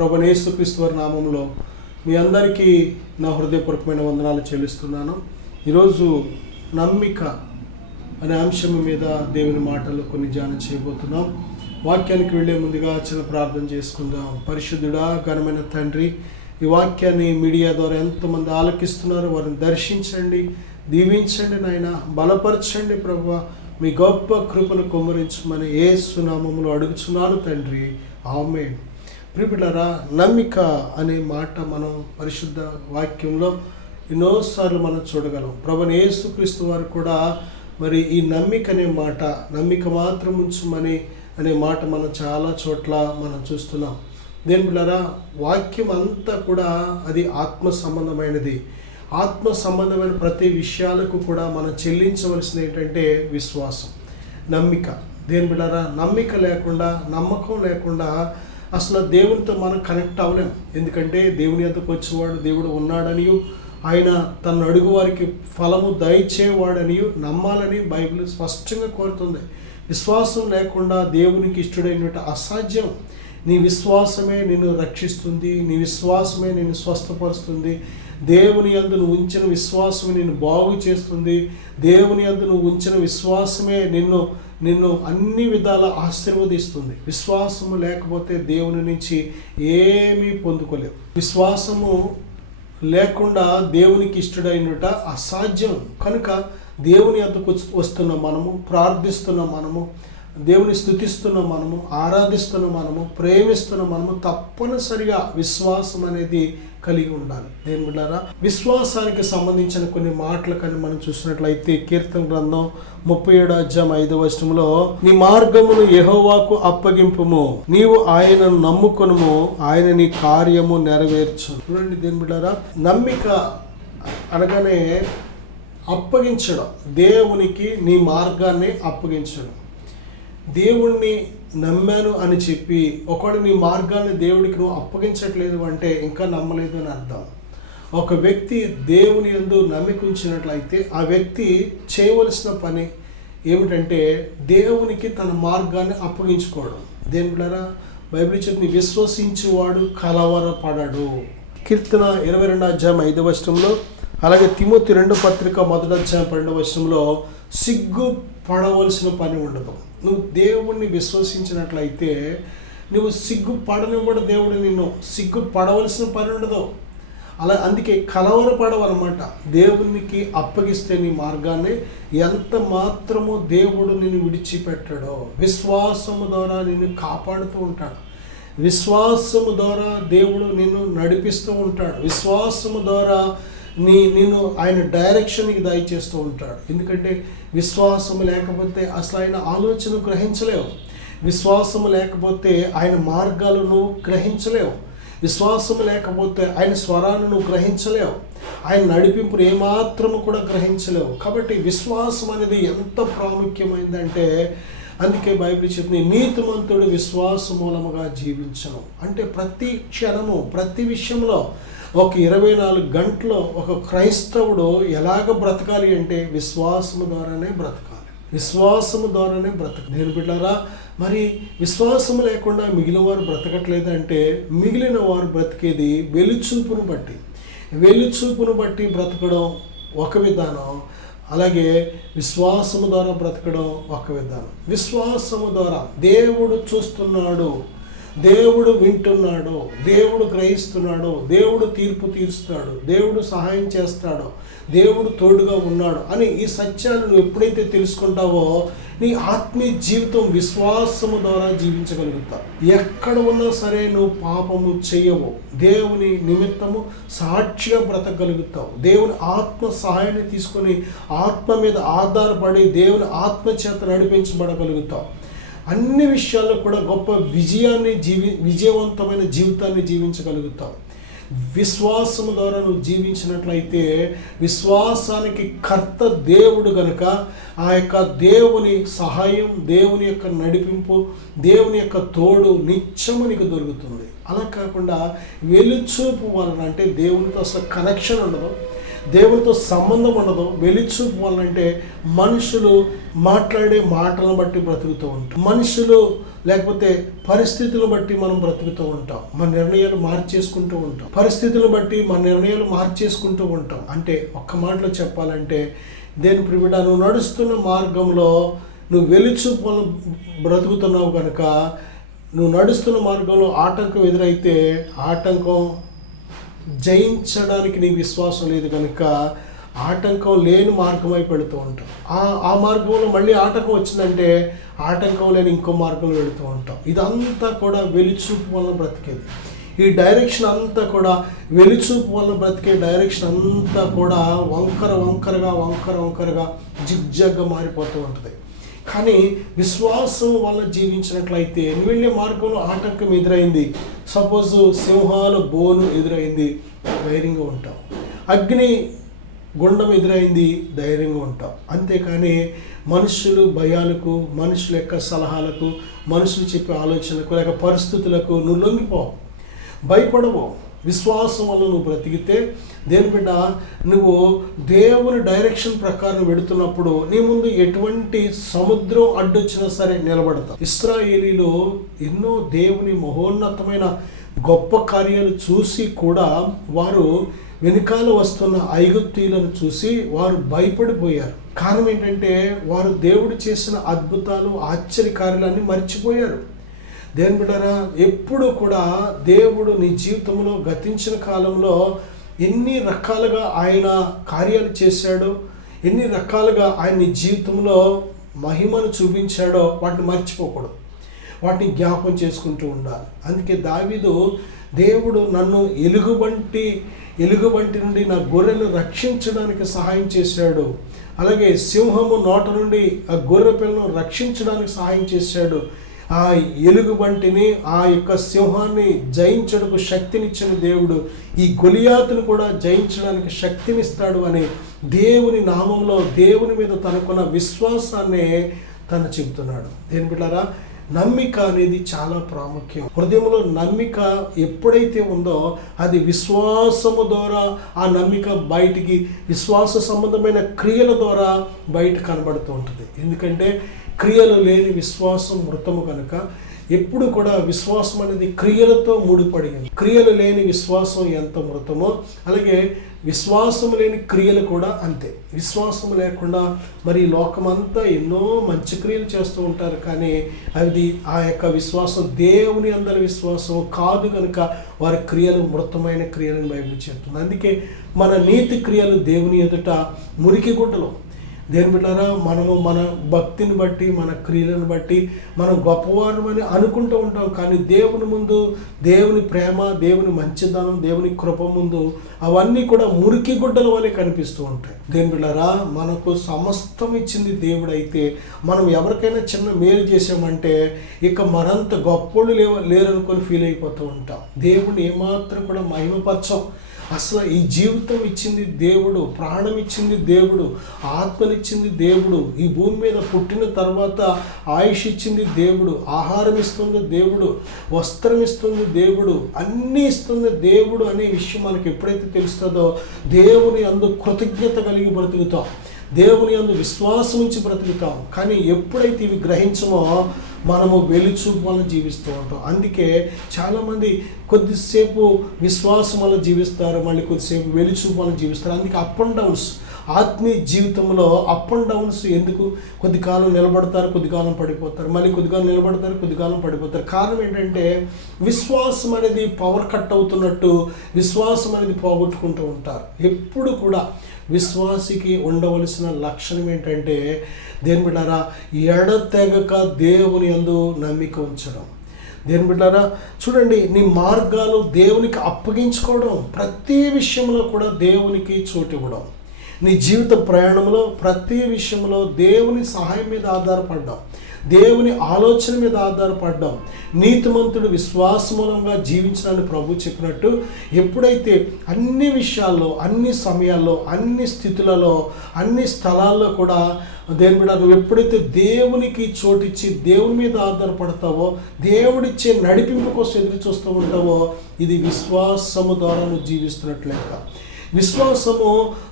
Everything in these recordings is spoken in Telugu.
ప్రభువైన యేసుక్రీస్తు వారి నామంలో మీ అందరికీ నా హృదయపూర్వకమైన వందనాలు చెల్లిస్తున్నాను. ఈరోజు నమ్మిక అనే అంశం మీద దేవుని మాటలు కొన్ని ధ్యానం చేయబోతున్నాం. వాక్యానికి వెళ్ళే ముందుగా చిన్న ప్రార్థన చేసుకుందాం. పరిశుద్ధుడా, ఘనమైన తండ్రి, ఈ వాక్యాన్ని మీడియా ద్వారా ఎంతమంది ఆలకిస్తున్నారు వారిని దర్శించండి, దీవించండి నాయన, బలపరచండి ప్రభువా. మీ గొప్ప కృపను కుమ్మరించమని యేసు నామములో అడుగుచున్నాను తండ్రి, ఆమేన్. ప్రియబిడ్డలారా, నమ్మిక అనే మాట మనం పరిశుద్ధ వాక్యంలో ఎన్నోసార్లు మనం చూడగలం. ప్రభువైన యేసుక్రీస్తు వారు కూడా మరి ఈ నమ్మిక అనే మాట, నమ్మిక మాత్రం ఉంచుమని అనే మాట మనం చాలా చోట్ల మనం చూస్తున్నాం. దేని బిడ్డలారా, వాక్యం అంతా కూడా అది ఆత్మ సంబంధమైనది. ఆత్మ సంబంధమైన ప్రతి విషయాలకు కూడా మనం చెల్లించవలసింది ఏంటంటే విశ్వాసం, నమ్మిక. దేని బిడ్డలారా, నమ్మిక లేకుండా, నమ్మకం లేకుండా అసలు దేవునితో మనం కనెక్ట్ అవ్వలేం. ఎందుకంటే దేవుని యొద్దకు వచ్చేవాడు దేవుడు ఉన్నాడనియు, ఆయన తన అడుగు వారికి ఫలము దయచేవాడనియు నమ్మాలని బైబిల్ స్పష్టంగా కోరుతుంది. విశ్వాసం లేకుండా దేవునికి ఇష్టడైనట్టు అసాధ్యం. నీ విశ్వాసమే నిన్ను రక్షిస్తుంది, నీ విశ్వాసమే నిన్ను స్వస్థపరుస్తుంది, దేవుని యందు నువ్వు ఉంచిన విశ్వాసమే నిన్ను బాగు చేస్తుంది, దేవుని యందు నువ్వు ఉంచిన విశ్వాసమే నిన్ను అన్ని విధాల ఆశీర్వదిస్తుంది. విశ్వాసము లేకపోతే దేవుని నుంచి ఏమీ పొందుకోలేవు. విశ్వాసము లేకుండా దేవునికి ఇష్టడైనట అసాధ్యం. కనుక దేవుని యొద్దకు వస్తున్న మనము, ప్రార్థిస్తున్న మనము, దేవుని స్తుతిస్తున్న మనము, ఆరాధిస్తున్న మనము, ప్రేమిస్తున్న మనము తప్పనిసరిగా విశ్వాసం అనేది కలిగి ఉండాలి. నేను బిడ్డారా, విశ్వాసానికి సంబంధించిన కొన్ని మాటలు కానీ మనం చూసినట్లయితే కీర్తన గ్రంథం 37:5 నీ మార్గమును యెహోవాకు అప్పగింపుము, నీవు ఆయనను నమ్ముకొనుము, ఆయన నీ కార్యము నెరవేర్చు. చూడండి దేని బిడ్డారా, నమ్మిక అనగానే అప్పగించడం, దేవునికి నీ మార్గాన్ని అప్పగించడం. దేవుణ్ణి నమ్మాను అని చెప్పి ఒకడు నీ మార్గాన్ని దేవుడికి నువ్వు అప్పగించట్లేదు అంటే ఇంకా నమ్మలేదు అని అర్థం. ఒక వ్యక్తి దేవుని యందు నమ్మిక ఉంచినట్లయితే ఆ వ్యక్తి చేయవలసిన పని ఏమిటంటే దేవునికి తన మార్గాన్ని అప్పగించుకోవడం. దేని ద్వారా బైబిల్ చెప్తుంది, విశ్వసించేవాడు కలవరపడడు. కీర్తన 22:5 అలాగే తిమోతి 2 పత్రిక 1:12 సిగ్గు పడవలసిన పని ఉండదు. నువ్వు దేవుణ్ణి విశ్వసించినట్లయితే నువ్వు సిగ్గు పడనివ్వడు. దేవుడు నిన్ను సిగ్గు పడవలసిన పని ఉండదు. అలా అందుకే కలవరపడవన్నమాట. దేవునికి అప్పగిస్తే నీ మార్గాన్ని ఎంత మాత్రమో దేవుడు నిన్ను విడిచిపెట్టాడో. విశ్వాసము ద్వారా నిన్ను కాపాడుతూ ఉంటాడు, విశ్వాసము ద్వారా దేవుడు నిన్ను నడిపిస్తూ ఉంటాడు, విశ్వాసము ద్వారా నిన్ను ఆయన డైరెక్షన్కి దయచేస్తూ ఉంటాడు. ఎందుకంటే విశ్వాసము లేకపోతే అసలు ఆయన ఆలోచన గ్రహించలేవు, విశ్వాసము లేకపోతే ఆయన మార్గాలను గ్రహించలేవు, విశ్వాసము లేకపోతే ఆయన స్వరాన్ని నువ్వు గ్రహించలేవు, ఆయన నడిపింపును ఏమాత్రము కూడా గ్రహించలేవు. కాబట్టి విశ్వాసం అనేది ఎంత ప్రాముఖ్యమైందంటే అందుకే బైబిల్ చెప్తుంది, నీతిమంతుడు విశ్వాస మూలముగా జీవించను. అంటే ప్రతి క్షణము, ప్రతి విషయంలో ఒక 24 గంటలు ఒక క్రైస్తవుడు ఎలాగ బ్రతకాలి అంటే విశ్వాసము ద్వారానే బ్రతకాలి, విశ్వాసము ద్వారానే బ్రతకాలి. నేను బిడ్డారా, మరి విశ్వాసము లేకుండా మిగిలిన వారు బ్రతకట్లేదంటే మిగిలిన వారు బ్రతికేది వెలుచూపును బట్టి బ్రతకడం ఒక విధానం, అలాగే విశ్వాసము ద్వారా బ్రతకడం ఒక విధానం. విశ్వాసము ద్వారా దేవుడు చూస్తున్నాడు, దేవుడు వింటున్నాడో, దేవుడు గ్రహిస్తున్నాడో, దేవుడు తీర్పు తీరుస్తాడు, దేవుడు సహాయం చేస్తాడో, దేవుడు తోడుగా ఉన్నాడు అని ఈ సత్యాన్ని నువ్వు ఎప్పుడైతే తెలుసుకుంటావో నీ ఆత్మీయ జీవితం విశ్వాసము ద్వారా జీవించగలుగుతావు. ఎక్కడ ఉన్నా సరే నువ్వు పాపము చేయవు, దేవుని నిమిత్తము సాక్షిగా బ్రతకగలుగుతావు. దేవుని ఆత్మ సహాయాన్ని తీసుకొని ఆత్మ మీద ఆధారపడి దేవుని ఆత్మ చేత నడిపించబడగలుగుతావు. అన్ని విషయాల్లో కూడా గొప్ప విజయవంతమైన జీవితాన్ని జీవించగలుగుతావు. విశ్వాసము ద్వారా నువ్వు జీవించినట్లయితే విశ్వాసానికి కర్త దేవుడు గనుక ఆ యొక్క దేవుని సహాయం, దేవుని యొక్క నడిపింపు, దేవుని యొక్క తోడు నిత్యము నీకు దొరుకుతుంది. అలా కాకుండా వెలుచూపు వలన అంటే దేవునితో అసలు కనెక్షన్ ఉండదు, దేవునితో సంబంధం ఉండదు. వెలుచూపు వలన అంటే మనుషులు మాట్లాడే మాటలను బట్టి బ్రతుకుతూ ఉంటాం, మనుషులు లేకపోతే పరిస్థితులను బట్టి మనం బ్రతుకుతూ ఉంటాం, మన నిర్ణయాలు మార్చేసుకుంటూ ఉంటాం, పరిస్థితులను బట్టి మన నిర్ణయాలు మార్చేసుకుంటూ ఉంటాం. అంటే ఒక్క మాటలో చెప్పాలంటే దేని ప్రియుడా, నువ్వు నడుస్తున్న మార్గంలో నువ్వు వెలుచూపు వలన బ్రతుకుతున్నావు కనుక నువ్వు నడుస్తున్న మార్గంలో ఆటంకం ఎదురైతే ఆటంకం జయించడానికి నీకు విశ్వాసం లేదు కనుక ఆటంకం లేని మార్గమై పెడుతూ ఉంటాం. ఆ మార్గంలో మళ్ళీ ఆటంకం వచ్చిందంటే ఆటంకం లేని ఇంకో మార్గంలో వెళుతూ ఉంటాం. ఇదంతా కూడా వెలుచూపు వలన బ్రతికేది. ఈ డైరెక్షన్ అంతా కూడా వెలుచూపు వలన బ్రతికే డైరెక్షన్ అంతా కూడా వంకరగా జిగ్జాగ్గా మారిపోతూ ఉంటుంది. కానీ విశ్వాసం వల్ల జీవించినట్లయితే నువ్వు వెళ్ళే మార్గంలో ఆటంకం ఎదురైంది, సపోజ్ సింహాల బోను ఎదురైంది, ధైర్యంగా ఉంటావు. అగ్ని గుండం ఎదురైంది, ధైర్యంగా ఉంటావు. అంతేకాని మనుషులు భయాలకు, మనుషుల యొక్క సలహాలకు, మనుషులు చెప్పే ఆలోచనలకు లేక పరిస్థితులకు నువ్వు లొంగిపోవు, భయపడవు. విశ్వాసం వల్ల నువ్వు బ్రతికితే దేని బిడ్డ, నువ్వు దేవుని డైరెక్షన్ ప్రకారం వెళుతున్నప్పుడు నీ ముందు ఎటువంటి సముద్రం అడ్డొచ్చినా సరే నిలబడతావు. ఇశ్రాయేలీలు ఎన్నో దేవుని మహోన్నతమైన గొప్ప కార్యాలు చూసి కూడా వారు వెనుకాల వస్తున్న ఐగుప్తీయులను చూసి వారు భయపడిపోయారు. కారణం ఏంటంటే వారు దేవుడు చేసిన అద్భుతాలు, ఆశ్చర్యకార్యాలన్నీ మర్చిపోయారు. దేని బిడ్డరా, ఎప్పుడు కూడా దేవుడు నీ జీవితంలో గతించిన కాలంలో ఎన్ని రకాలుగా ఆయన కార్యాలు చేశాడో, ఎన్ని రకాలుగా ఆయన నీ జీవితంలో మహిమను చూపించాడో వాటిని మర్చిపోకూడదు, వాటిని జ్ఞాపకం చేసుకుంటూ ఉండాలి. అందుకే దావీదు, దేవుడు నన్ను ఎలుగుబంటి నుండి నా గొర్రెను రక్షించడానికి సహాయం చేశాడు, అలాగే సింహము నోట నుండి ఆ గొర్రె పిల్లను రక్షించడానికి సహాయం చేశాడు, ఆ ఎలుగుబంటిని, ఆ యొక్క సింహాన్ని జయించడానికి శక్తినిచ్చిన దేవుడు ఈ గొలియాతును కూడా జయించడానికి శక్తినిస్తాడు అని దేవుని నామంలో దేవుని మీద తనకున్న విశ్వాసాన్నే తను చెబుతున్నాడు. దేని బిడ్డారా, నమ్మిక అనేది చాలా ప్రాముఖ్యం. హృదయంలో నమ్మిక ఎప్పుడైతే ఉందో అది విశ్వాసము ద్వారా ఆ నమ్మిక బయటికి విశ్వాస సంబంధమైన క్రియల ద్వారా బయట కనబడుతూ ఉంటుంది. ఎందుకంటే క్రియలు లేని విశ్వాసం మృతము కనుక ఎప్పుడు కూడా విశ్వాసం అనేది క్రియలతో ముడిపడి ఉంది. క్రియలు లేని విశ్వాసం ఎంత మృతమో అలాగే విశ్వాసం లేని క్రియలు కూడా అంతే. విశ్వాసం లేకుండా మరి లోకమంతా ఎన్నో మంచి క్రియలు చేస్తూ ఉంటారు, కానీ అది ఆ యొక్క విశ్వాసం దేవుని అందరి విశ్వాసం కాదు కనుక వారి క్రియలు మృతమైన క్రియలను బైబిల్ చెప్తుంది. అందుకే మన నీతి క్రియలు దేవుని ఎదుట మురికి గుడ్డలు. దేని బిడ్డారా, మనము మన భక్తిని బట్టి, మన క్రియలను బట్టి మనం గొప్పవారమని అనుకుంటూ ఉంటాం, కానీ దేవుని ముందు దేవుని ప్రేమ, దేవుని మంచిదనం, దేవుని కృప ముందు అవన్నీ కూడా మురికి గుడ్డల వల్లే కనిపిస్తూ ఉంటాయి. దేని బిడ్డారా, మనకు సమస్తం ఇచ్చింది దేవుడు అయితే మనం ఎవరికైనా చిన్న మేలు చేసామంటే ఇక మరంత గొప్పోళ్ళు లేరనుకొని ఫీల్ అయిపోతూ ఉంటాం. దేవుడిని ఏమాత్రం కూడా మహిమపరచం. అసలు ఈ జీవితం ఇచ్చింది దేవుడు, ప్రాణం ఇచ్చింది దేవుడు, ఆత్మనిచ్చింది దేవుడు, ఈ భూమి మీద పుట్టిన తర్వాత ఆయుష్ ఇచ్చింది దేవుడు, ఆహారం ఇస్తుంది దేవుడు, వస్త్రం ఇస్తుంది దేవుడు, అన్నీ ఇస్తుంది దేవుడు అనే విషయం మనకి ఎప్పుడైతే తెలుస్తుందో దేవుని అందు కృతజ్ఞత కలిగి బ్రతుకుతాం, దేవుని అందు విశ్వాసం ఉంచి బ్రతుకుతాం. కానీ ఎప్పుడైతే ఇవి గ్రహించమో మనము వెలుచూపు వల్ల జీవిస్తూ ఉంటాం. అందుకే చాలామంది కొద్దిసేపు విశ్వాసం వల్ల జీవిస్తారు, మళ్ళీ కొద్దిసేపు వెలుచూపు వల్ల జీవిస్తారు. అందుకే అప్ అండ్ డౌన్స్. ఆత్మీయ జీవితంలో అప్ అండ్ డౌన్స్ ఎందుకు? కొద్ది కాలం నిలబడతారు, కొద్ది కాలం పడిపోతారు, మళ్ళీ కొద్ది కాలం నిలబడతారు, కొద్ది కాలం పడిపోతారు. కారణం ఏంటంటే విశ్వాసం అనేది పవర్ కట్ అవుతున్నట్టు విశ్వాసం అనేది పోగొట్టుకుంటూ ఉంటారు. ఎప్పుడు కూడా విశ్వాసికి ఉండవలసిన లక్షణం ఏంటంటే దేని బిడ్డారా, ఎడతెగక దేవుని యందు నమ్మిక ఉంచడం. దేని బిడ్డారా చూడండి, నీ మార్గాలు దేవునికి అప్పగించుకోవడం, ప్రతి విషయంలో కూడా దేవునికి చోటు ఇవ్వడం, నీ జీవిత ప్రయాణంలో ప్రతి విషయంలో దేవుని సహాయం మీద ఆధారపడ్డాం, దేవుని ఆలోచన మీద ఆధారపడ్డాం. నీతిమంతుడు విశ్వాసమూలంగా జీవించడానికి ప్రభు చెప్పినట్టు ఎప్పుడైతే అన్ని విషయాల్లో, అన్ని సమయాల్లో, అన్ని స్థితులలో, అన్ని స్థలాల్లో కూడా దేని మీద నువ్వు ఎప్పుడైతే దేవునికి చోటిచ్చి దేవుని మీద ఆధారపడతావో, దేవుడిచ్చే నడిపింపు కోసం ఎదురు చూస్తూ ఉంటావో, ఇది విశ్వాసము ద్వారా నువ్వు జీవిస్తున్నట్లు లెక్క. విశ్వాసము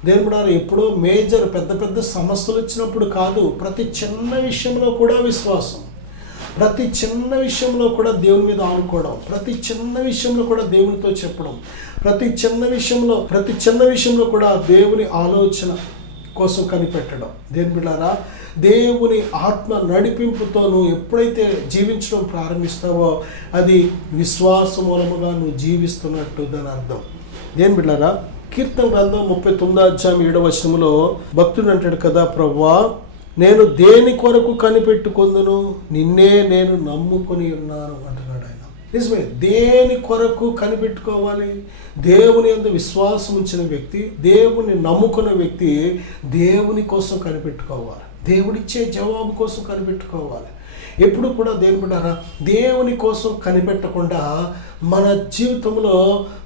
దేని మీద ఎప్పుడో మేజర్ పెద్ద పెద్ద సమస్యలు వచ్చినప్పుడు కాదు, ప్రతి చిన్న విషయంలో కూడా విశ్వాసం, ప్రతి చిన్న విషయంలో కూడా దేవుని మీద ఆనుకోవడం, ప్రతి చిన్న విషయంలో కూడా దేవునితో చెప్పడం, ప్రతి చిన్న విషయంలో కూడా దేవుని ఆలోచన కోసం కనిపెట్టడం. దేని బిడ్డారా, దేవుని ఆత్మ నడిపింపుతో నువ్వు ఎప్పుడైతే జీవించడం ప్రారంభిస్తావో అది విశ్వాస మూలముగా నువ్వు జీవిస్తున్నట్టు దాని అర్థం. దేని బిడ్డారా, కీర్తన గ్రంథం 39:7 భక్తుడు అంటాడు కదా, ప్రభువా నేను దేని కొరకు కనిపెట్టుకొందును, నిన్నే నేను నమ్ముకొని ఉన్నాను అంటున్నాడు ఆయన. నిజమే, దేని కొరకు కనిపెట్టుకోవాలి? దేవుని యందు విశ్వాసం ఉంచిన వ్యక్తి, దేవుని నమ్ముకున్న వ్యక్తి దేవుని కోసం కనిపెట్టుకోవాలి, దేవుడిచ్చే జవాబు కోసం కనిపెట్టుకోవాలి. ఎప్పుడు కూడా దేని బిడ్డారా, దేవుని కోసం కనిపెట్టకుండా మన జీవితంలో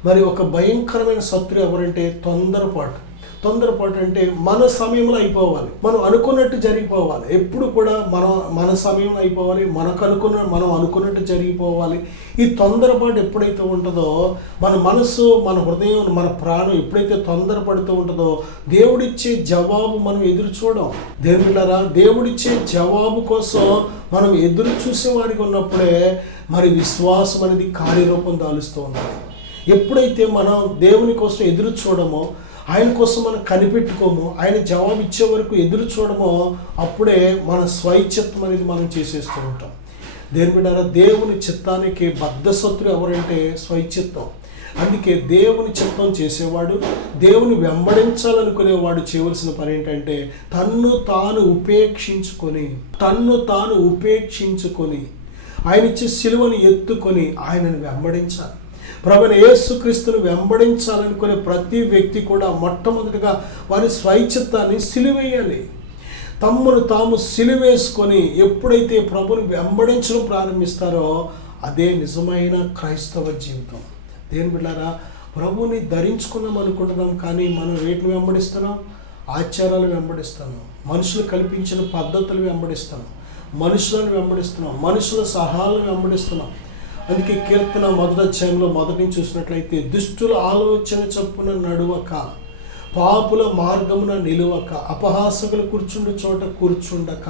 మరి ఒక భయంకరమైన శత్రువు ఎవరంటే తొందరపాటు. అంటే మన సమయంలో అయిపోవాలి, మనం అనుకున్నట్టు జరిగిపోవాలి. ఎప్పుడు కూడా మన సమయంలో అయిపోవాలి, మనం అనుకున్నట్టు జరిగిపోవాలి. ఈ తొందరపాటు ఎప్పుడైతే ఉంటుందో, మన మనసు, మన హృదయం, మన ప్రాణం ఎప్పుడైతే తొందరపడుతూ ఉంటుందో దేవుడిచ్చే జవాబు మనం ఎదురు చూడం. దేని బిడ్డారా, దేవుడిచ్చే జవాబు కోసం మనం ఎదురు చూసేవాడికి ఉన్నప్పుడే మరి విశ్వాసం అనేది కార్యరూపం దాలుస్తూ ఉండాలి. ఎప్పుడైతే మనం దేవుని కోసం ఎదురు చూడమో, ఆయన కోసం మనం కనిపెట్టుకోమో, ఆయన జవాబు ఇచ్చే వరకు ఎదురు చూడమో, అప్పుడే మన స్వైచ్ఛత్వం అనేది మనం చేసేస్తూ ఉంటాం. దేని బిడ్డారా, దేవుని చిత్తానికి బద్ధశత్రు ఎవరంటే స్వైచ్ఛత్వం. అందుకే దేవుని చిత్తం చేసేవాడు, దేవుని వెంబడించాలనుకునేవాడు చేయవలసిన పని ఏంటంటే తన్ను తాను ఉపేక్షించుకొని ఆయన ఇచ్చే సిలువను ఎత్తుకొని ఆయనను వెంబడించాలి. ప్రభువైన యేసుక్రీస్తును వెంబడించాలనుకునే ప్రతి వ్యక్తి కూడా మొట్టమొదటిగా వారి స్వైచ్ఛత్వాన్ని సిలువేయాలి. తమ్మును తాము సిలువేసుకొని ఎప్పుడైతే ప్రభుని వెంబడించడం ప్రారంభిస్తారో అదే నిజమైన క్రైస్తవ జీవితం. దేని బిడ్డారా, ప్రభుని ధరించుకున్నాం అనుకుంటున్నాం, కానీ మనం వేటిని వెంబడిస్తున్నాం? ఆచారాలు వెంబడిస్తున్నాం, మనుషులు కల్పించిన పద్ధతులు వెంబడిస్తున్నాం, మనుషులను వెంబడిస్తున్నాం, మనుషుల సహాయాలను వెంబడిస్తున్నాం. అందుకే కీర్తన 1:1 చూసినట్లయితే, దుష్టుల ఆలోచన చొప్పున నడువక, పాపుల మార్గమున నిలువక, అపహాసకులు కూర్చుండు చోట కూర్చుండక,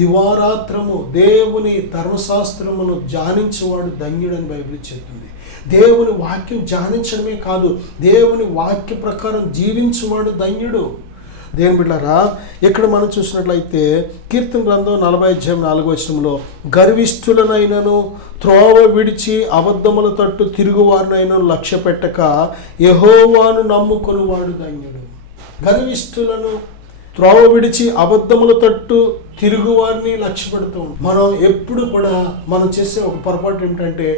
దివారాత్రము దేవుని ధర్మశాస్త్రమును ధ్యానించేవాడు ధన్యుడని బైబిల్ చెప్తుంది. దేవుని వాక్యం ధ్యానించడమే కాదు, దేవుని వాక్య ప్రకారం జీవించేవాడు ధన్యుడు. దేని బిడ్డారా, ఇక్కడ మనం చూసినట్లయితే కీర్తన గ్రంథం 40:4 గర్విష్ఠులనైనను త్రోవ విడిచి అబద్ధముల తట్టు తిరుగువారినైనా లక్ష్య పెట్టక యెహోవాను నమ్ముకొనువాడు ధన్యుడు. గర్విష్ఠులను, త్రోవ విడిచి అబద్ధముల తట్టు తిరుగువారిని లక్ష్య పెడుతూ ఉంటాం. మనం ఎప్పుడు కూడా మనం చేసే ఒక పొరపాటు ఏమిటంటే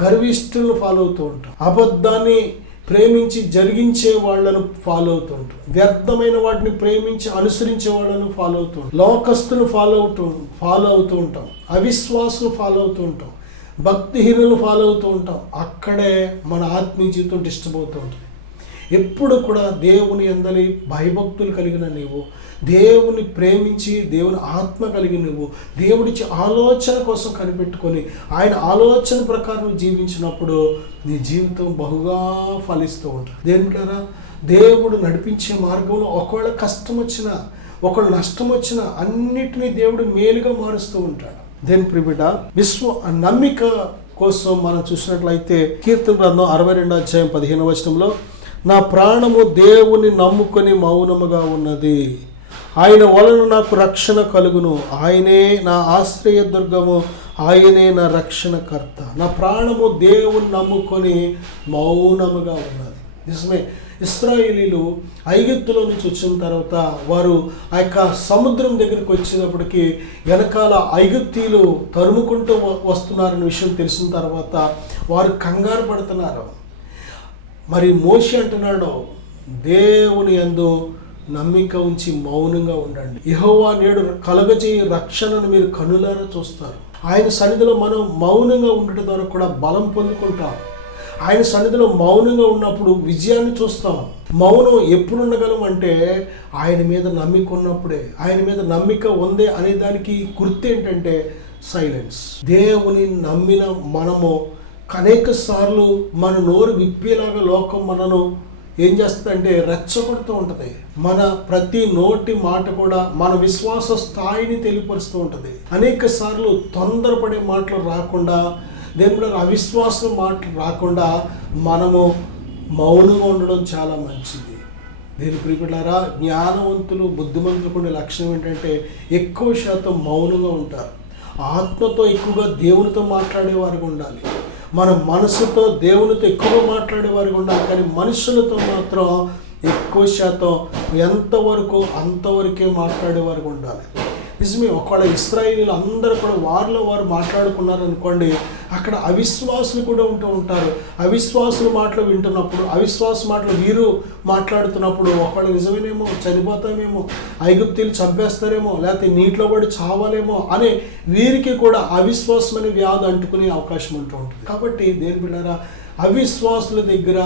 గర్విష్ఠులను ఫాలో అవుతూ ఉంటాం, అబద్ధాన్ని ప్రేమించి జరిగించే వాళ్ళను ఫాలో అవుతూ ఉంటాం, వ్యర్థమైన వాటిని ప్రేమించి అనుసరించే వాళ్ళను ఫాలో అవుతూ ఉంటాం, లోకస్తులు ఫాలో అవుతూ ఉంటాం, అవిశ్వాసులు ఫాలో అవుతూ ఉంటాం, భక్తిహీనులు ఫాలో అవుతూ ఉంటాం. అక్కడే మన ఆత్మీయ జీవితం డిస్టర్బ్ అవుతూ ఉంటుంది. ఎప్పుడు కూడా దేవుని యందలి భయభక్తులు కలిగిన నీవు, దేవుని ప్రేమించి దేవుని ఆత్మ కలిగిన నువ్వు, దేవుడిచ్చి ఆలోచన కోసం కనిపెట్టుకొని ఆయన ఆలోచన ప్రకారం జీవించినప్పుడు నీ జీవితం బహుగా ఫలిస్తూ ఉంటుంది. దేనికైనా దేవుడు నడిపించే మార్గంలో ఒకవేళ కష్టం వచ్చినా, ఒకవేళ నష్టం వచ్చినా అన్నిటినీ దేవుడు మేలుగా మారుస్తూ ఉంటాడు. దేని ప్రియబిడ్డ, నమ్మిక కోసం మనం చూసినట్లయితే కీర్తన గ్రంథం 62:15 నా ప్రాణము దేవుని నమ్ముకొని మౌనముగా ఉన్నది. ఆయన వలన నాకు రక్షణ కలుగును. ఆయనే నా ఆశ్రయ దుర్గము, ఆయనే నా రక్షణకర్త. నా ప్రాణము దేవుని నమ్ముకొని మౌనముగా ఉన్నది. నిజమే, ఇశ్రాయేలీలు ఐగుప్తులో నుంచి వచ్చిన తర్వాత వారు ఆ యొక్క సముద్రం దగ్గరికి వచ్చేటప్పటికి వెనకాల ఐగుప్తీయులు తరుముకుంటూ వస్తున్నారనే విషయం తెలిసిన తర్వాత వారు కంగారు పడుతున్నారు. మరి మోషే అంటున్నాడు, దేవుని యందు నమ్మిక ఉంచి మౌనంగా ఉండండి. యెహోవా నేడు కలుగజేయ రక్షణను మీరు కనులారా చూస్తారు. ఆయన సన్నిధిలో మనం మౌనంగా ఉండటం ద్వారా కూడా బలం పొందుకుంటాం. ఆయన సన్నిధిలో మౌనంగా ఉన్నప్పుడు విజయాన్ని చూస్తాం. మౌనం ఎప్పుడు ఉండగలం అంటే ఆయన మీద నమ్మిక ఉన్నప్పుడే. ఆయన మీద నమ్మిక ఉంది అనే దానికి గుర్తు ఏంటంటే సైలెన్స్. దేవుని నమ్మిన మనము అనేక సార్లు మన నోరు విప్పేలాగా లోకం మనను ఏం చేస్తుందంటే రెచ్చగొడుతూ ఉంటుంది. మన ప్రతి నోటి మాట కూడా మన విశ్వాస స్థాయిని తెలియపరుస్తూ ఉంటుంది. అనేక సార్లు తొందరపడే మాటలు రాకుండా, దేవుడు అవిశ్వాసం మాటలు రాకుండా మనము మౌనంగా ఉండడం చాలా మంచిది. దీని ప్రియలారా, జ్ఞానవంతులు బుద్ధిమంతులకు ఉండే లక్షణం ఏంటంటే ఎక్కువ శాతం మౌనంగా ఉంటారు. ఆత్మతో ఎక్కువగా దేవునితో మాట్లాడేవారుగా ఉండాలి. మన మనసుతో దేవునితో ఎక్కువగా మాట్లాడేవారుగా ఉండాలి. కానీ మనుషులతో మాత్రం ఎక్కువ శాతం ఎంతవరకు అంతవరకే మాట్లాడేవారుగా ఉండాలి. నిజమే, ఒకవేళ ఇశ్రాయేలీలు అందరూ కూడా వారిలో వారు మాట్లాడుకున్నారు అనుకోండి, అక్కడ అవిశ్వాసులు కూడా ఉంటారు. అవిశ్వాసుల మాటలు వింటున్నప్పుడు, అవిశ్వాస మాటలు వీరు మాట్లాడుతున్నప్పుడు ఒకవేళ నిజమేనేమో, చనిపోతామేమో, ఐగుప్తీయులు చంపేస్తారేమో, లేకపోతే నీటిలో పడి చావాలేమో అనే వీరికి కూడా అవిశ్వాసం అనే వ్యాధి అంటుకునే అవకాశం ఉంటూ ఉంటుంది. కాబట్టి దేని బిడ్డారా, అవిశ్వాసుల దగ్గర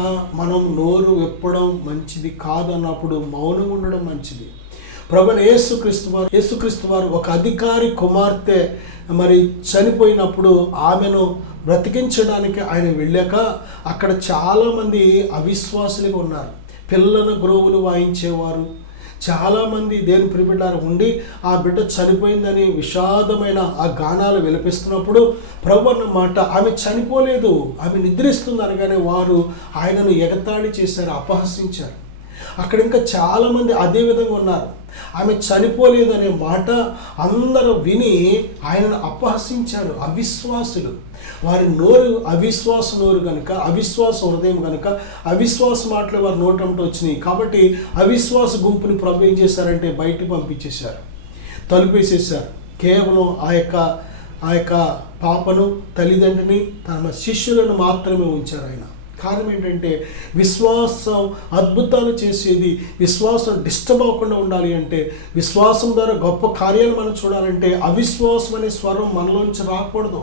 మనం నోరు విప్పడం మంచిది కాదన్నప్పుడు మౌనంగా ఉండడం మంచిది. ప్రభువైన యేసుక్రీస్తు వారు ఒక అధికారి కుమార్తె మరి చనిపోయినప్పుడు ఆమెను బ్రతికించడానికి ఆయన వెళ్ళాక అక్కడ చాలామంది అవిశ్వాసులుగా ఉన్నారు. పిల్లల గ్రోవులు వాయించేవారు చాలామంది దేవుని ప్రియబిడ్డలారా ఉండి ఆ బిడ్డ చనిపోయిందని విషాదమైన ఆ గానాలు విలపిస్తున్నప్పుడు ప్రభు అన్న మాట, ఆమె చనిపోలేదు, ఆమె నిద్రిస్తుంది అనగానే వారు ఆయనను ఎగతాళి చేశారు, అపహసించారు. అక్కడ ఇంకా చాలామంది అదే విధంగా ఉన్నారు. ఆమె చనిపోలేదనే మాట అందరూ విని ఆయనను అపహసించారు. అవిశ్వాసులు, వారి నోరు అవిశ్వాస నోరు కనుక, అవిశ్వాస హృదయం కనుక అవిశ్వాస మాటలు వారి నోటంట వచ్చినాయి. కాబట్టి అవిశ్వాస గుంపుని ప్రభు ఏం చేశారంటే బయటికి పంపించేశారు, తలుపేసేశారు. కేవలం ఆ యొక్క పాపను, తల్లిదండ్రిని, తన శిష్యులను మాత్రమే ఉంచారు ఆయన. కారణం ఏంటంటే విశ్వాసం అద్భుతాలు చేసేది. విశ్వాసం డిస్టర్బ్ అవ్వకుండా ఉండాలి అంటే, విశ్వాసం ద్వారా గొప్ప కార్యాలు మనం చూడాలంటే అవిశ్వాసం అనే స్వరం మనలోంచి రాకూడదు.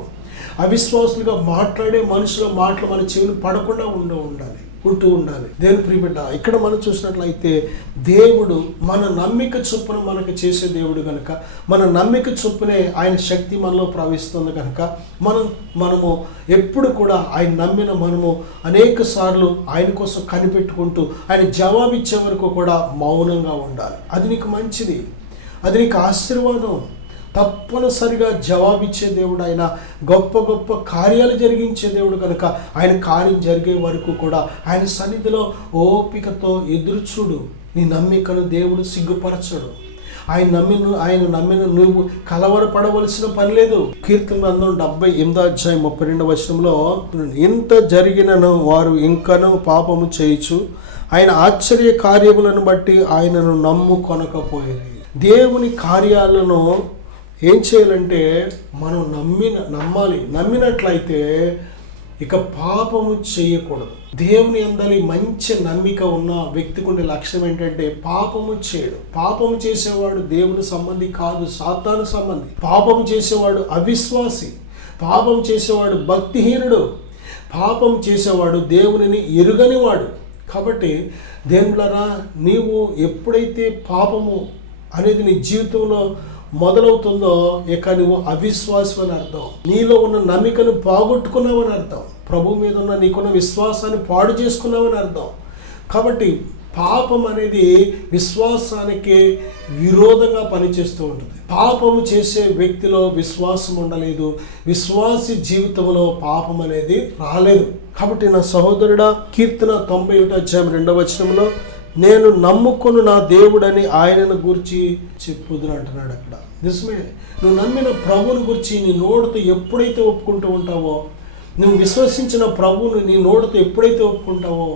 అవిశ్వాసులుగా మాట్లాడే మనుషుల మాటలు మన చెవిని పడకుండా ఉంటూ ఉండాలి. దేవుని ప్రియబిడ్డ, ఇక్కడ మనం చూసినట్లయితే దేవుడు మన నమ్మిక చొప్పున మనకు చేసే దేవుడు కనుక, మన నమ్మిక చొప్పునే ఆయన శక్తి మనలో ప్రవహిస్తుంది కనుక మనము ఎప్పుడు కూడా ఆయన నమ్మిన మనము అనేక సార్లు ఆయన కోసం కనిపెట్టుకుంటూ ఆయన జవాబిచ్చే వరకు కూడా మౌనంగా ఉండాలి. అది నీకు మంచిది, అది నీకు ఆశీర్వాదం. తప్పనిసరిగా జవాబిచ్చే దేవుడు ఆయన, గొప్ప గొప్ప కార్యాలు జరిగించే దేవుడు కనుక ఆయన కార్యం జరిగే వరకు కూడా ఆయన సన్నిధిలో ఓపికతో ఎదురుచూడు. నీ నమ్మికను దేవుడు సిగ్గుపరచడు. ఆయన నమ్మిన నువ్వు కలవరపడవలసిన పని లేదు. కీర్తన గ్రంథం 78:32 ఇంత జరిగినను వారు ఇంకనూ పాపము చేయుచు ఆయన ఆశ్చర్య కార్యములను బట్టి ఆయనను నమ్ముకొనకపోయారు. దేవుని కార్యాలను ఏం చేయాలంటే మనం నమ్మాలి. నమ్మినట్లయితే ఇక పాపము చేయకూడదు. దేవుని యందలి మంచి నమ్మిక ఉన్న వ్యక్తికి ఉండే లక్ష్యం ఏంటంటే పాపము చేయడు. పాపము చేసేవాడు దేవుని సంబంధి కాదు, సాతాను సంబంధి. పాపము చేసేవాడు అవిశ్వాసి, పాపం చేసేవాడు భక్తిహీనుడు, పాపం చేసేవాడు దేవునిని ఎరుగనివాడు. కాబట్టి దేవులారా, నీవు ఎప్పుడైతే పాపము అనేది నీ జీవితంలో మొదలవుతుందో ఇక నువ్వు అవిశ్వాసం అని అర్థం. నీలో ఉన్న నమ్మికను పోగొట్టుకున్నావని అర్థం. ప్రభు మీద ఉన్న నీకున్న విశ్వాసాన్ని పాడు చేసుకున్నావని అర్థం. కాబట్టి పాపం అనేది విశ్వాసానికి విరోధంగా పనిచేస్తూ ఉంటుంది. పాపము చేసే వ్యక్తిలో విశ్వాసం ఉండలేదు, విశ్వాసి జీవితంలో పాపం అనేది రాలేదు. కాబట్టి నా సహోదరుడా, కీర్తన 91:2 నేను నమ్ముకొను నా దేవుడని ఆయనను గురించి చెప్పుదును అంటున్నాడు అక్కడ. నిజమే, నువ్వు నమ్మిన ప్రభువుని గురించి నీ నోటితో ఎప్పుడైతే ఒప్పుకుంటూ ఉంటావో, నువ్వు విశ్వసించిన ప్రభువుని నీ నోటితో ఎప్పుడైతే ఒప్పుకుంటావో,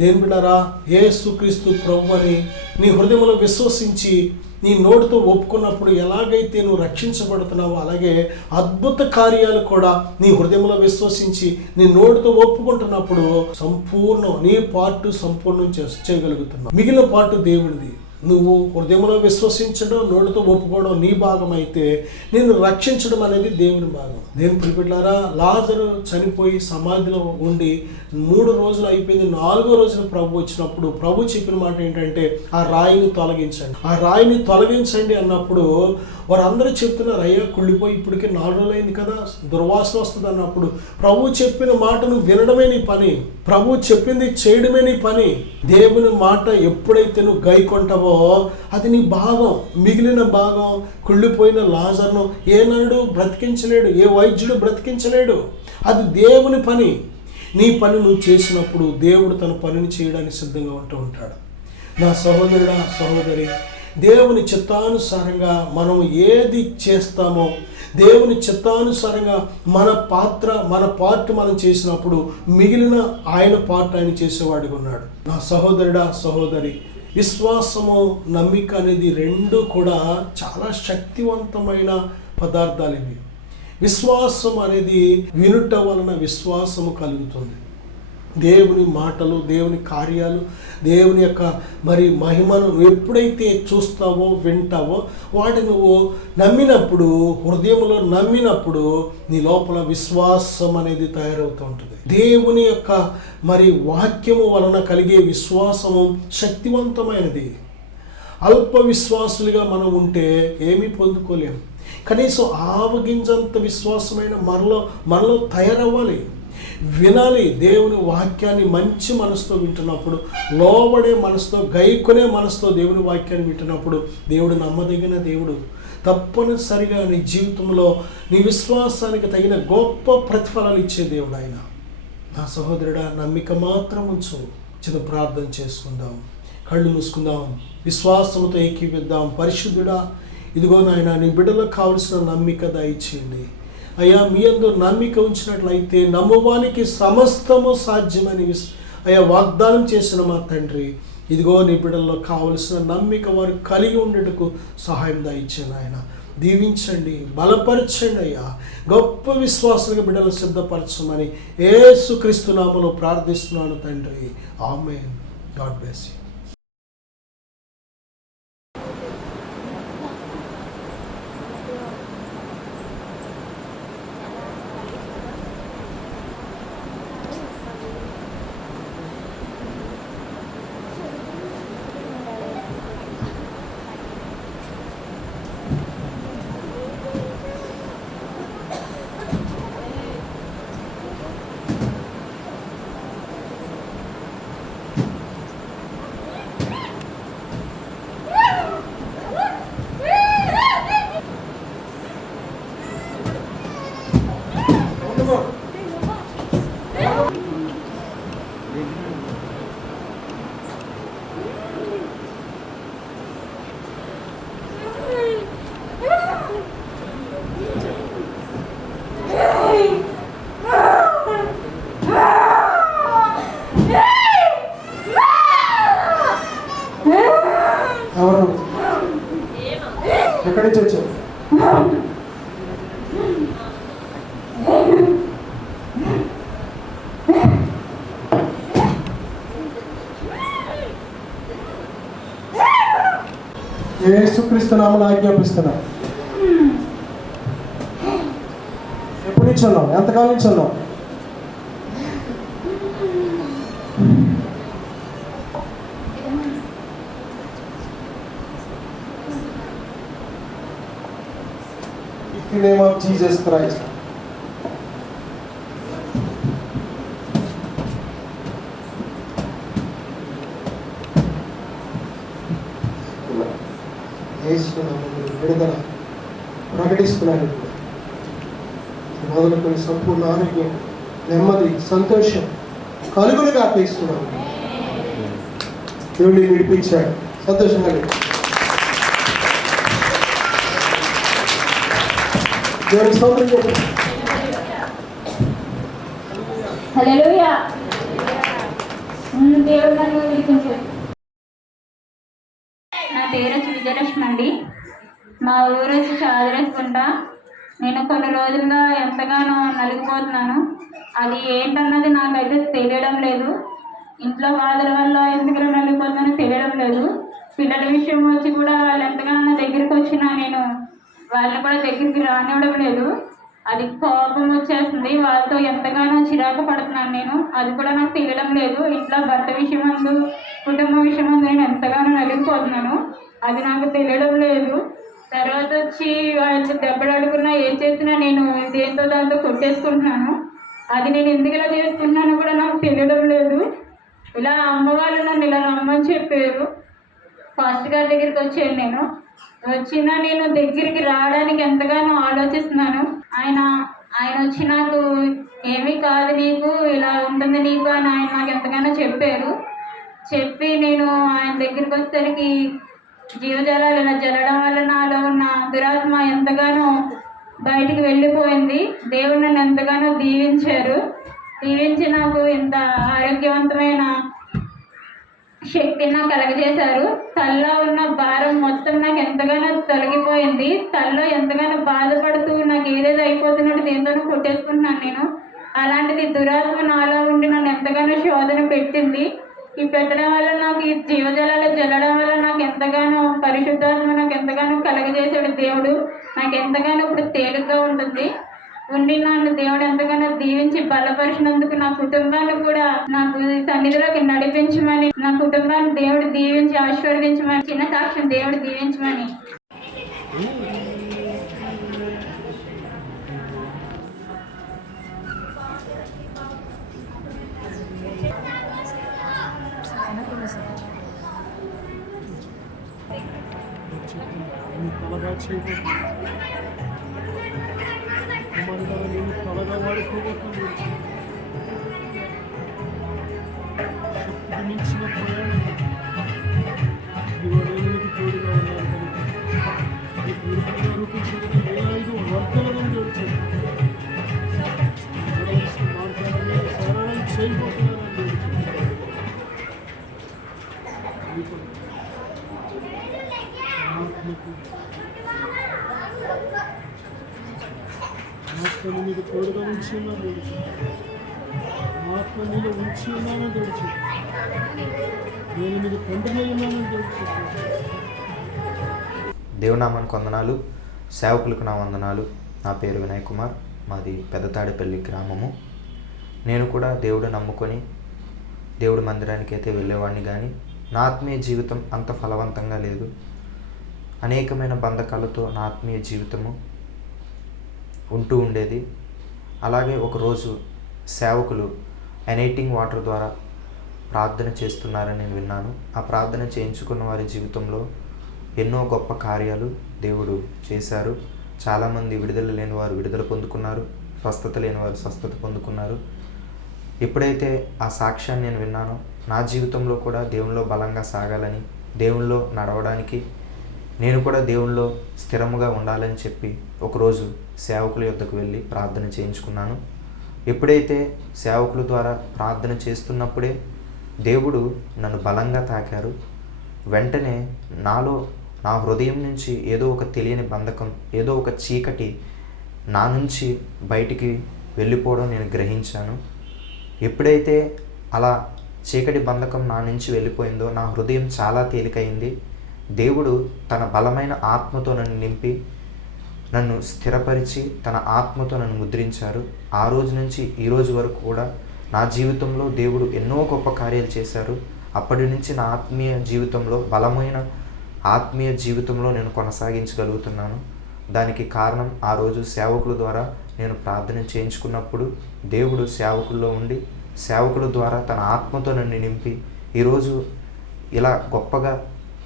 దేని బిడ్డారా, యేసుక్రీస్తు ప్రభు అని నీ హృదయంలో విశ్వసించి నీ నోటితో ఒప్పుకున్నప్పుడు ఎలాగైతే నువ్వు రక్షించబడుతున్నావో, అలాగే అద్భుత కార్యాలు కూడా నీ హృదయంలో విశ్వసించి నీ నోటితో ఒప్పుకుంటున్నప్పుడు సంపూర్ణం నీ పార్ట్ సంపూర్ణం చేయగలుగుతున్నావు. మిగిలిన పార్ట్ దేవుడిది. నువ్వు హృదయంలో విశ్వసించడం, నోటితో ఒప్పుకోవడం నీ భాగం అయితే, నిన్ను రక్షించడం అనేది దేవుని భాగం. దేవుని ప్రియబిడ్డలారా, లాజరు చనిపోయి సమాధిలో ఉండి 3 రోజులు అయిపోయింది. 4వ రోజున ప్రభు వచ్చినప్పుడు ప్రభు చెప్పిన మాట ఏంటంటే, ఆ రాయిని తొలగించండి, ఆ రాయిని తొలగించండి అన్నప్పుడు వారందరూ చెప్తున్నారు, అయ్యా కుళ్ళిపోయి ఇప్పటికే 4 రోజులు అయింది కదా, దుర్వాసన వస్తుంది అన్నప్పుడు ప్రభు చెప్పిన మాటను వినడమే నీ పని, ప్రభు చెప్పింది చేయడమే నీ పని. దేవుని మాట ఎప్పుడైతే నువ్వు గైకొంటావో అది నీ భాగం. మిగిలిన భాగం, కుళ్ళిపోయిన లాజరును ఏ నరుడు బ్రతికించలేడు, ఏ వైద్యుడు బ్రతికించలేడు. అది దేవుని పని. నీ పని నువ్వు చేసినప్పుడు దేవుడు తన పనిని చేయడానికి సిద్ధంగా ఉంటూ ఉంటాడు. నా సహోదరుడా, సహోదరి, దేవుని చిత్తానుసారంగా మనం ఏది చేస్తామో, దేవుని చిత్తానుసారంగా మన పార్ట్ మనం చేసినప్పుడు మిగిలిన ఆయన పార్ట్ ఆయన చేసేవాడిగా ఉన్నాడు. నా సహోదరుడా, సహోదరి, విశ్వాసము, నమ్మిక అనేది 2 కూడా చాలా శక్తివంతమైన పదార్థాలు ఇవి. విశ్వాసం అనేది వినుట వలన విశ్వాసము కలుగుతుంది. దేవుని మాటలు, దేవుని కార్యాలు, దేవుని యొక్క మహిమను ఎప్పుడైతే చూస్తావో, వింటావో, వాటిని నువ్వు నమ్మినప్పుడు, హృదయంలో నమ్మినప్పుడు నీ లోపల విశ్వాసం అనేది తయారవుతూ ఉంటుంది. దేవుని యొక్క వాక్యము వలన కలిగే విశ్వాసము శక్తివంతమైనది. అల్ప విశ్వాసులుగా మనం ఉంటే ఏమీ పొందుకోలేము. కనీసం ఆవగింజంత విశ్వాసమైన మనలో తయారవ్వాలి. వినాలి. దేవుని వాక్యాన్ని మంచి మనసుతో వింటున్నప్పుడు, లోబడే మనసుతో, గైకొనే మనసుతో దేవుని వాక్యాన్ని వింటున్నప్పుడు, దేవుడు నమ్మదగిన దేవుడు. తప్పనిసరిగా నీ జీవితంలో నీ విశ్వాసానికి తగిన గొప్ప ప్రతిఫలాలు ఇచ్చే దేవుడు ఆయన. నా సహోదరుడా, నమ్మిక మాత్రం ఉంచు. చిన్న ప్రార్థన చేసుకుందాం, కళ్ళు మూసుకుందాం, విశ్వాసంతో ఏకీవిద్దాం. పరిశుద్ధుడా, ఇదిగో నాయన, నీ బిడ్డలకు కావలసిన నమ్మిక దయచేయండి అయ్యా. మీ యందు నమ్మిక ఉంచినట్లయితే నమ్మువానికి సమస్తము సాధ్యమని అయ్యా వాగ్దానం చేసిన మా తండ్రి, ఇదిగో నీ బిడ్డల్లో కావలసిన నమ్మిక వారు కలిగి ఉండేటకు సహాయం దయచేయండి ఆయన. దీవించండి, బలపరచండి అయ్యా. గొప్ప విశ్వాసాలుగా బిడ్డలు సిద్ధపరచమని యేసుక్రీస్తు నామములో ప్రార్థిస్తున్నాను తండ్రి. ఆమేన్. God bless you. ఎక్కడి నుంచి వచ్చావు? యేసుక్రీస్తు నామమున ఆజ్ఞాపిస్తున్నా. ఎప్పటి నుంచి ఉన్నావు? ఎంతకాలం నుంచి ఉన్నావు? In the name of Jesus Christ. ప్రకటిస్తున్నాను. మొదలుకొని సంపూర్ణ ఆరోగ్యం, నెమ్మది, సంతోషం కలుగులుగా తీస్తున్నాను. దేవుడిని విడిపించాడు. సంతోషంగా లేదు. దేవుని స్తోత్రం చెప్పండి. హల్లెలూయా. దేవుడు నన్ను విడిపించాడు. నా పేరు విజయలక్ష్మి అండి. మా ఊరు వచ్చి చాదరేసుకుంట. నేను కొన్ని రోజులుగా ఎంతగానో నలిగిపోతున్నాను. అది ఏంటన్నది నాకైతే తెలియడం లేదు. ఇంట్లో బాధల వల్ల ఎందుకు నలిగిపోతున్నానో తెలియడం లేదు. పిల్లల విషయం వచ్చి కూడా వాళ్ళు ఎంతగానో నా దగ్గరికి వచ్చినా నేను వాళ్ళని కూడా దగ్గరికి రానివ్వడం లేదు. అది కోపం వచ్చేస్తుంది. వాళ్ళతో ఎంతగానో చిరాకు పడుతున్నాను నేను. అది కూడా నాకు తెలియడం లేదు. ఇంట్లో భర్త విషయమందు, కుటుంబ విషయమందు నేను ఎంతగానో నలిగిపోతున్నాను. అది నాకు తెలియడం లేదు. తర్వాత వచ్చి వాళ్ళు దెబ్బలు అడుగున్నా ఏం చేసినా నేను దేంతో దాంతో కొట్టేసుకుంటున్నాను. అది నేను ఎందుకు ఇలా చేసుకుంటున్నానో కూడా నాకు తెలియడం లేదు. ఇలా అమ్మ వాళ్ళు నన్ను ఇలా రమ్మని చెప్పారు. ఫాస్ట్ గారి దగ్గరికి వచ్చాను. నేను వచ్చినా నేను దగ్గరికి రావడానికి ఎంతగానో ఆలోచిస్తున్నాను. ఆయన వచ్చి నాకు ఏమీ కాదు నీకు, ఇలా ఉంటుంది నీకు అని ఆయన నాకు ఎంతగానో చెప్పారు. చెప్పి నేను ఆయన దగ్గరికి వచ్చేసరికి జీవజలాలు ఇలా జల్లడం వల్ల నాలో ఉన్న దురాత్మ ఎంతగానో బయటికి వెళ్ళిపోయింది. దేవుడు నన్ను ఎంతగానో దీవించి నాకు ఇంత ఆరోగ్యవంతమైన శక్తిని నాకు కలగజేశారు. తలలో ఉన్న భారం మొత్తం నాకు ఎంతగానో తొలగిపోయింది. తలలో ఎంతగానో బాధపడుతూ నాకు ఏదేదో అయిపోతున్నట్టు దేంతోనో కొట్టేసుకుంటున్నాను నేను. అలాంటిది దురాత్మ నాలో ఉండి నన్ను ఎంతగానో శోధన పెట్టింది. ఈ పెట్టడం వల్ల నాకు ఈ జీవజలాలు జల్లడం వల్ల నాకు ఎంతగానో పరిశుద్ధాత్మ నాకు ఎంతగానో కలగజేసాడు దేవుడు. నాకు ఎంతగానో ఇప్పుడు తేలిగ్గా ఉంటుంది. ఉండి నన్ను దేవుడు ఎంతగానో దీవించి బలపరిచినందుకు నా కుటుంబాన్ని కూడా నాకు సన్నిధిలోకి నడిపించమని, నా కుటుంబాన్ని దేవుడు దీవించి ఆశీర్వదించమని, చిన్న సాక్ష్యం దేవుడు దీవించమని. త్వరగా వాడుకోబోతుంది. శక్తికి మించిన ప్రయాణం ఇవన్నీ తోడుగా ఉన్నారు కనుక ఈ పూర్తిగా రూపించడానికి 5 వర్గాలను జోడించారు. మార్గాన్ని సరళం చేయబోతున్నారని ఆత్మను మీకు తోడుగా ఉంచి ఉన్నాను. ఆత్మ మీద ఉంచి ఉన్నానని తెలుసు. నేను మీకు తండ్రిలో ఉన్నానని తెలుసు. దేవునామానికి వందనాలు, సేవకులకు నా వందనాలు. నా పేరు వినయ్ కుమార్. మాది పెద్దతాడేపల్లి గ్రామము. నేను కూడా దేవుడు నమ్ముకొని దేవుడి మందిరానికి అయితే వెళ్ళేవాడిని, కానీ నా ఆత్మీయ జీవితం అంత ఫలవంతంగా లేదు. అనేకమైన బంధకాలతో నా ఆత్మీయ జీవితము ఉంటూ ఉండేది. అలాగే ఒకరోజు సేవకులు ఎనైటింగ్ వాటర్ ద్వారా ప్రార్థన చేస్తున్నారని నేను విన్నాను. ఆ ప్రార్థన చేయించుకున్న వారి జీవితంలో ఎన్నో గొప్ప కార్యాలు దేవుడు చేశారు. చాలామంది విడుదల లేని వారు విడుదల పొందుకున్నారు, స్వస్థత లేని వారు స్వస్థత పొందుకున్నారు. ఎప్పుడైతే ఆ సాక్ష్యాన్ని నేను విన్నానో నా జీవితంలో కూడా దేవునిలో బలంగా సాగాలని, దేవునిలో నడవడానికి, నేను కూడా దేవునిలో స్థిరముగా ఉండాలని చెప్పి ఒకరోజు సేవకుల యొద్దకు వెళ్ళి ప్రార్థన చేయించుకున్నాను. ఎప్పుడైతే సేవకుల ద్వారా ప్రార్థన చేస్తున్నప్పుడే దేవుడు నన్ను బలంగా తాకారు. వెంటనే నా హృదయం నుంచి ఏదో ఒక తెలియని బంధకం, ఏదో ఒక చీకటి నా నుంచి బయటికి వెళ్ళిపోవడం నేను గ్రహించాను. ఎప్పుడైతే అలా చీకటి బంధకం నా నుంచి వెళ్ళిపోయిందో నా హృదయం చాలా తేలికైంది. దేవుడు తన బలమైన ఆత్మతో నన్ను నింపి నన్ను స్థిరపరిచి తన ఆత్మతో నన్ను ముద్రించారు. ఆ రోజు నుంచి ఈ రోజు వరకు కూడా నా జీవితంలో దేవుడు ఎన్నో గొప్ప కార్యాలు చేశారు. అప్పటి నుంచి నా ఆత్మీయ జీవితంలో బలమైన ఆత్మీయ జీవితంలో నేను కొనసాగించగలుగుతున్నాను. దానికి కారణం ఆ రోజు సేవకుల ద్వారా నేను ప్రార్థన చేయించుకున్నప్పుడు దేవుడు సేవకుల్లో ఉండి సేవకుల ద్వారా తన ఆత్మతో నన్ను నింపి ఈరోజు ఇలా గొప్పగా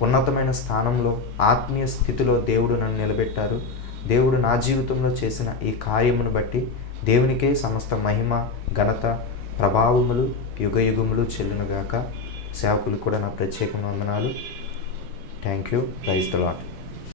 ఉన్నతమైన స్థానంలో ఆత్మీయ స్థితిలో దేవుడు నన్ను నిలబెట్టారు. దేవుడు నా జీవితంలో చేసిన ఈ కార్యమును బట్టి దేవునికే సమస్త మహిమ, ఘనత, ప్రభావములు యుగయుగములు చెల్లునుగాక. సేవకులు కూడా నా ప్రత్యేక వందనాలు. Thank you. Praise the lord.